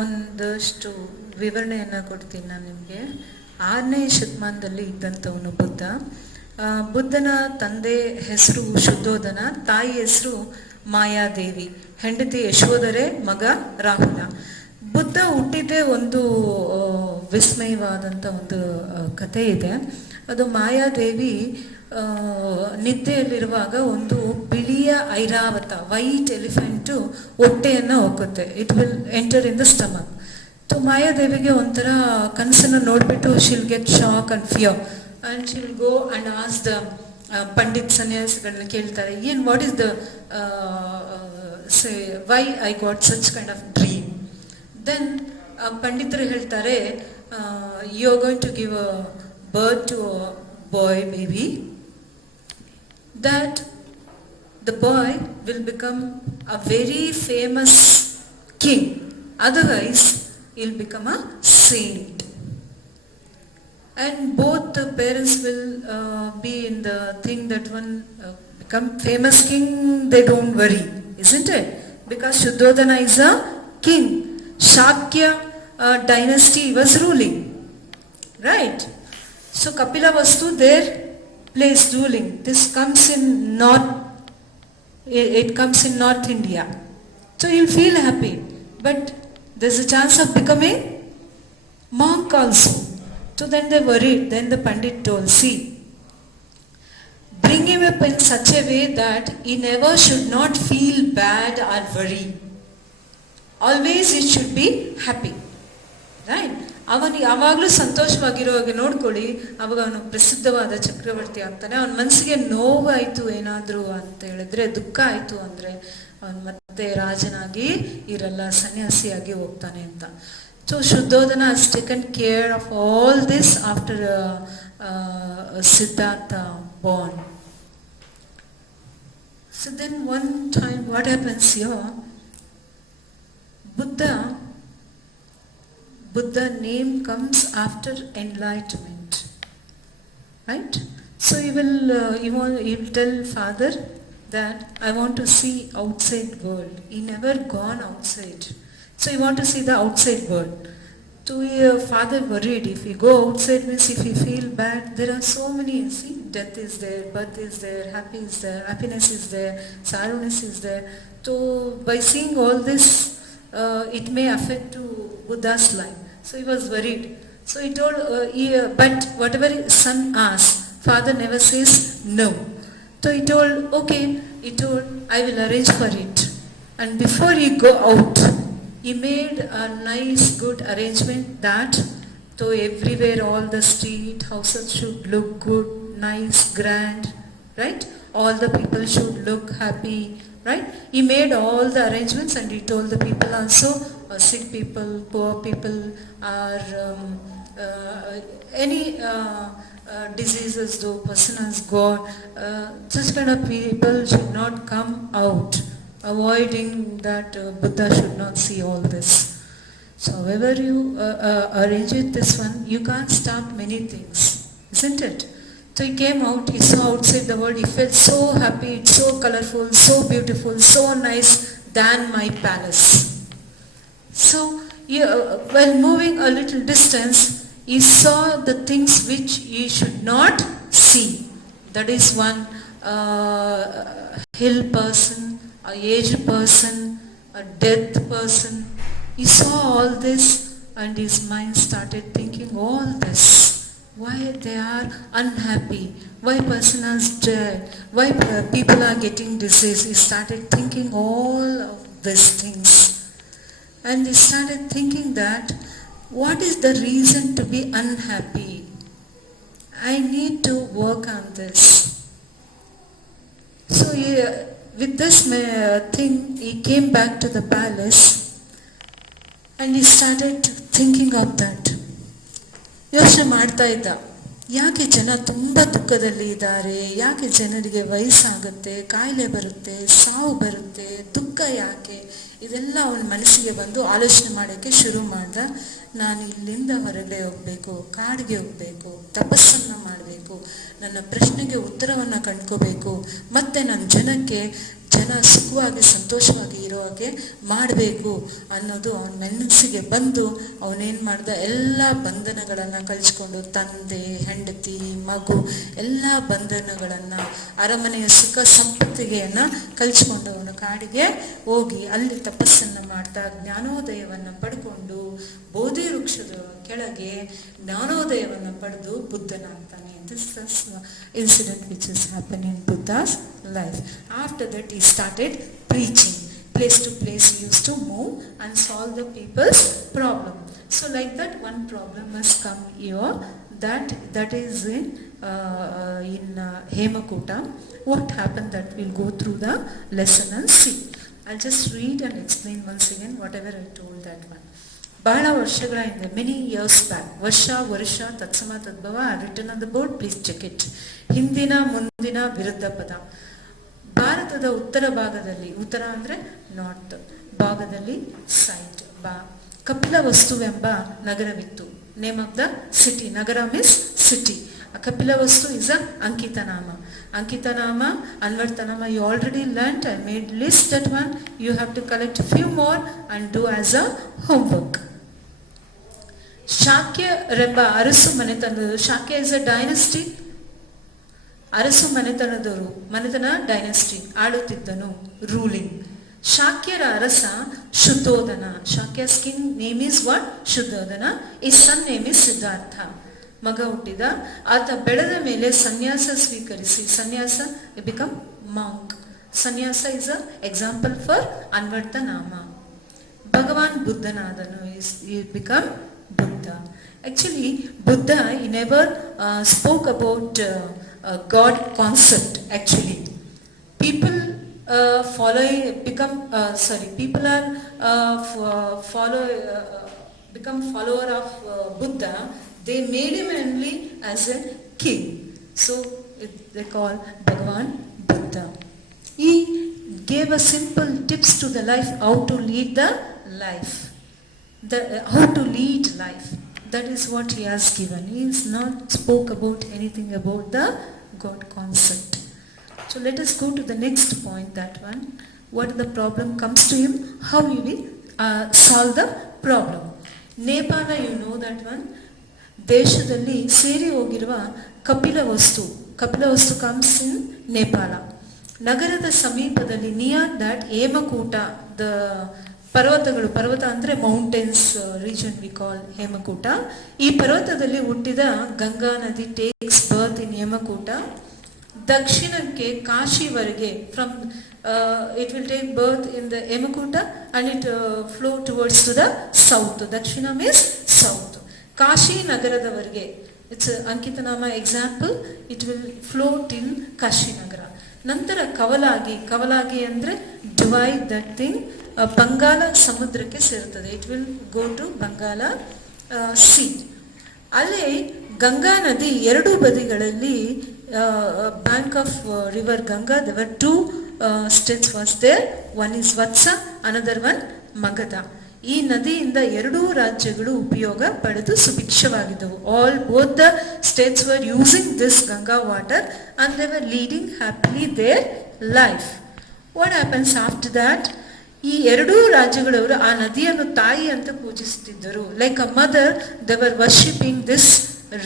ಒಂದಷ್ಟು ವಿವರಣೆಯನ್ನು ಕೊಡ್ತೀನಿ ನಾನು ನಿಮಗೆ. 6ನೇ ಶತಮಾನದಲ್ಲಿ ಇದ್ದಂಥವನು ಬುದ್ಧ. ಬುದ್ಧನ ತಂದೆ ಹೆಸರು ಶುದ್ಧೋಧನ, ತಾಯಿ ಹೆಸರು ಮಾಯಾದೇವಿ, ಹೆಂಡತಿ ಯಶೋಧರೆ, ಮಗ ರಾಹುಲ. ಬುದ್ಧ ಹುಟ್ಟಿದ್ದೇ ಒಂದು ವಿಸ್ಮಯವಾದಂಥ ಒಂದು ಕಥೆ ಇದೆ. ಅದು ಮಾಯಾದೇವಿ ನಿದ್ದೆಯಲ್ಲಿರುವಾಗ ಒಂದು ಬಿಳಿಯ ಐರಾವತ, ವೈಟ್ ಎಲಿಫೆಂಟು ಹೊಟ್ಟೆಯನ್ನು ಹೊಕ್ಕುತ್ತೆ. It will enter in the stomach. ಮಾಯಾದೇವಿಗೆ ಒಂಥರ ಕನಸನ್ನು ನೋಡಿಬಿಟ್ಟು she'll get shock and fear and she'll go and ask the pandit ಸನ್ಯಾಸಿಗಳನ್ನ ಕೇಳ್ತಾರೆ, ಏನು what is the why I got such kind of dream. Then ಪಂಡಿತರು ಹೇಳ್ತಾರೆ, you are going to give a birth to a boy baby, that the boy will become a very famous king, otherwise he'll become a saint, and both the parents will be in the thing that one become famous king, they don't worry, isn't it? Because Shuddhodana is a king. Shakya dynasty was ruling, right? So Kapila Vastu there place ruling. This comes in north, it comes in North India. So you'll feel happy, but there's a chance of becoming monk also. So then they worried. Then the Pandit told, see, bring him up in such a way that he never should not feel bad or worry. Always he should be happy, right? ಅವನು ಯಾವಾಗಲೂ ಸಂತೋಷವಾಗಿರೋ ಹಾಗೆ ನೋಡ್ಕೊಳ್ಳಿ, ಅವಾಗ ಅವನು ಪ್ರಸಿದ್ಧವಾದ ಚಕ್ರವರ್ತಿ ಆಗ್ತಾನೆ. ಅವನ ಮನಸ್ಸಿಗೆ ನೋವಾಯಿತು ಏನಾದರೂ ಅಂತ ಹೇಳಿದ್ರೆ, ದುಃಖ ಆಯಿತು ಅಂದರೆ ಅವನು ಮತ್ತೆ ರಾಜನಾಗಿ ಇರಲ್ಲ, ಸನ್ಯಾಸಿಯಾಗಿ ಹೋಗ್ತಾನೆ ಅಂತ. So Shuddhodana has taken care of all this after Siddhartha born. So then one time what happens here, Buddha name comes after enlightenment, right? So he will tell father that I want to see outside world. He never gone outside, so he want to see the outside world. So father worried, if he go outside means if he feel bad, there are so many, see, death is there, birth is there, happiness is there, sadness is there. So by seeing all this, it may affect to Buddha's life. So he was worried. So he told, but whatever his son asks, father never says no. So he told, okay, I will arrange for it. And before he go out, he made a nice, good arrangement that so everywhere all the street houses should look good, nice, grand, right? All the people should look happy, right? He made all the arrangements and he told the people also, sick people, poor people, or any diseases though person has got, such kind of people should not come out, avoiding that Buddha should not see all this. So however you arrange it this one, you can't stop many things, isn't it? So he came out, he saw outside the world, he felt so happy, it's so colorful, so beautiful, so nice than my palace. So while moving a little distance, he saw the things which he should not see. That is one ill person, a aged person, a dead person. He saw all this and his mind started thinking all this. Why they are unhappy, why person is dead, why people are getting disease. He started thinking all of these things. And he started thinking that, what is the reason to be unhappy? I need to work on this. So with this thing, he came back to the palace and he started thinking of that. ಯೋಚನೆ ಮಾಡ್ತಾ ಇದ್ದ, ಯಾಕೆ ಜನ ತುಂಬ ದುಃಖದಲ್ಲಿ ಇದ್ದಾರೆ, ಯಾಕೆ ಜನರಿಗೆ ವಯಸ್ಸಾಗುತ್ತೆ, ಕಾಯಿಲೆ ಬರುತ್ತೆ, ಸಾವು ಬರುತ್ತೆ, ದುಃಖ ಯಾಕೆ, ಇದೆಲ್ಲ ಅವನ ಮನಸ್ಸಿಗೆ ಬಂದು ಆಲೋಚನೆ ಮಾಡೋಕ್ಕೆ ಶುರು ಮಾಡ್ದ. ನಾನು ಇಲ್ಲಿಂದ ಹೊರಗಡೆ ಹೋಗಬೇಕು, ಕಾಡಿಗೆ ಹೋಗಬೇಕು, ತಪಸ್ಸನ್ನು ಮಾಡಬೇಕು, ನನ್ನ ಪ್ರಶ್ನೆಗೆ ಉತ್ತರವನ್ನು ಕಂಡ್ಕೋಬೇಕು, ಮತ್ತು ನನ್ನ ಜನಕ್ಕೆ ಜನ ಸುಖವಾಗಿ ಸಂತೋಷವಾಗಿ ಇರೋ ಹಾಗೆ ಮಾಡಬೇಕು ಅನ್ನೋದು ಅವನ ಮನಸ್ಸಿಗೆ ಬಂದು ಅವನೇನು ಮಾಡ್ದ, ಎಲ್ಲ ಬಂಧನಗಳನ್ನು ಕಳಿಸ್ಕೊಂಡು ತಂದೆ, ಹೆಂಡತಿ, ಮಗು ಎಲ್ಲ ಬಂಧನಗಳನ್ನು, ಅರಮನೆಯ ಸುಖ ಸಂಪತ್ತಿಗೆಯನ್ನು ಕಳಿಸ್ಕೊಂಡು ಅವನು ಕಾಡಿಗೆ ಹೋಗಿ ಅಲ್ಲಿ ತಪಸ್ಸನ್ನು ಮಾಡ್ತಾ ಜ್ಞಾನೋದಯವನ್ನು ಪಡ್ಕೊಂಡು ಬೋಧಿ ವೃಕ್ಷದ ಕೆಳಗೆ ಜ್ಞಾನೋದಯವನ್ನು ಪಡೆದು ಬುದ್ಧನಾಗ್ತಾನೆ. This is the incident which has happened in Buddha's life. After that he started preaching. Place to place he used to move and solve the people's problem. So like that one problem has come here, that is in Hemakuta. What happened, that we'll go through the lesson and see. I'll just read and explain once again whatever I told that one. ಬಹಳ ವರ್ಷಗಳ ಹಿಂದೆ, many years back, ವರ್ಷ ತತ್ಸಮ ತದ್ಭವ return on the board, please check it. ಹಿಂದಿನ ಮುಂದಿನ ವಿರುದ್ಧ ಪದ. ಭಾರತದ ಉತ್ತರ ಭಾಗದಲ್ಲಿ, ಉತ್ತರ ಅಂದ್ರೆ ನಾರ್ತ್ ಭಾಗದಲ್ಲಿ, ಸೈಡ್ ಕಪಿಲವಸ್ತುವೆಂಬ ನಗರವಿತ್ತು. Name of the city, nagara means city. Kapilavastu is a ಅಂಕಿತನಾಮ. ಅಂಕಿತನಾಮ, ಅನ್ವರ್ತನಾಮ, you already learnt. I made list that one. You have to collect a few more and do as a homework. ಶಾಕ್ಯರೆಂಬ ಅರಸು ಮನೆತನದವರು. Shakya is a dynasty. ಅರಸು ಮನೆತನದವರು, ಮನೆತನ dynasty ಆಳುತ್ತಿದ್ದನು, ರೂಲಿಂಗ್. ಶಾಕ್ಯರ ಅರಸ Shuddhodana. Shakyas king name is what? Shuddhodana. Is son name is Siddhartha. ಮಗ ಹುಟ್ಟಿದ. ಆತ ಬೆಳೆದ ಮೇಲೆ ಸನ್ಯಾಸ ಸ್ವೀಕರಿಸಿ, sanyasa become monk. Sanyasa is a example for ಅನ್ವರ್ಥ ನಾಮ. Bhagwan ಬುದ್ಧನಾದನು, he become Buddha. Actually Buddha, he never spoke about God concept. Actually people become follower of Buddha. They made him only as a king, so they call Bhagavan Buddha. He gave a simple tips to the life, how to lead the life, how to lead life. That is what he has given. He is not spoke about anything about the God concept. So let us go to the next point, that one. What the problem comes to him, how he will solve the problem. Nepal, you know that one. ದೇಶದಲ್ಲಿ ಸೇರಿ ಹೋಗಿರುವ Kapilavastu comes in Nepal. ನಗರದ ಸಮೀಪದಲ್ಲಿ, near that Hemakuta, the ಪರ್ವತ ಅಂದ್ರೆ mountains region we call Hemakuta. ಈ ಪರ್ವತದಲ್ಲಿ ಹುಟ್ಟಿದ ಗಂಗಾ ನದಿ ಟೇಕ್ಸ್ ಬರ್ತ್ ಇನ್ ಹೇಮಕೂಟ. ದಕ್ಷಿಣಕ್ಕೆ ಕಾಶಿವರೆಗೆ, from it will take birth in the Hemakuta and it flow towards to the south. Dakshina means south. Kashi ನಗರದವರೆಗೆ, ಇಟ್ಸ್ ಅಂಕಿತನಾಮ example, it will flow till Kashi nagara. ನಂತರ ಕವಲಾಗಿ ಅಂದ್ರೆ ಡಿವೈಡ್ ದಟ್ ಥಿಂಗ್, ಬಂಗಾಳ ಸಮುದ್ರಕ್ಕೆ ಸೇರುತ್ತದೆ. It will go to Bangala sea. ಅಲ್ಲಿ ಗಂಗಾ ನದಿ ಎರಡು ಬದಿಗಳಲ್ಲಿ, bank of river Ganga, there were two states was there. One is Vatsa, another one Magadha. ಈ ನದಿಯಿಂದ ಎರಡೂ ರಾಜ್ಯಗಳು ಉಪಯೋಗ ಪಡೆದು ಸುಭಿಕ್ಷವಾಗಿದ್ದವು. both the states were using this Ganga water and they were leading happily their life. What happens after that? ಈ ಎರಡೂ ರಾಜ್ಯಗಳವರು ಆ ನದಿಯನ್ನು ತಾಯಿ ಅಂತ ಪೂಜಿಸುತ್ತಿದ್ದರು. Like a mother, they were worshipping this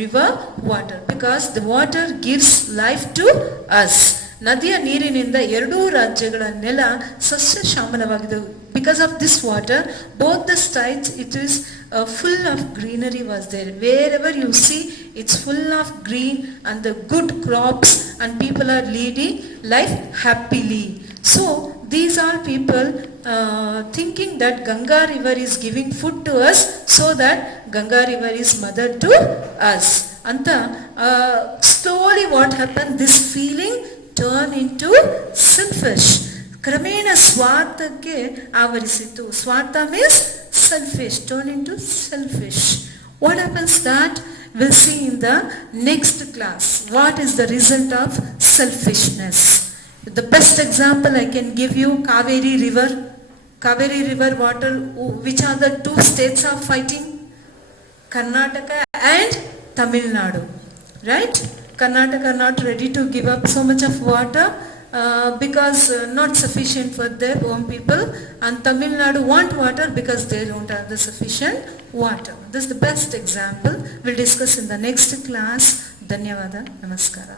river water because the water gives life to us. ನದಿಯ ನೀರಿನಿಂದ ಎರಡೂ ರಾಜ್ಯಗಳ ನೆಲ ಸಸ್ಯ ಶ್ಯಾಮಲವಾಗಿದ್ದವು. Because of this water, both the sides, it is full of greenery was there. Wherever you see, it's full of green and the good crops, and people are leading life happily. So these are people thinking that Ganga river is giving food to us, so that Ganga river is mother to us. Anta slowly what happened? This feeling turn into selfish. ಕ್ರಮೇಣ ಸ್ವಾರ್ಥಕ್ಕೆ ಆವರಿಸಿತು. ಸ್ವಾರ್ಥ means selfish, turn into selfish. What happens that? We'll see in the next class. What is the result of selfishness? The best example I can give you, Kaveri river. Kaveri river water, which are the two states are fighting? Karnataka and Tamil Nadu. Right? Karnataka not ready to give up so much of water, because not sufficient for their own people, and Tamil Nadu want water because they don't have the sufficient water. This is the best example. We'll discuss in the next class. Dhanyavada. Namaskara.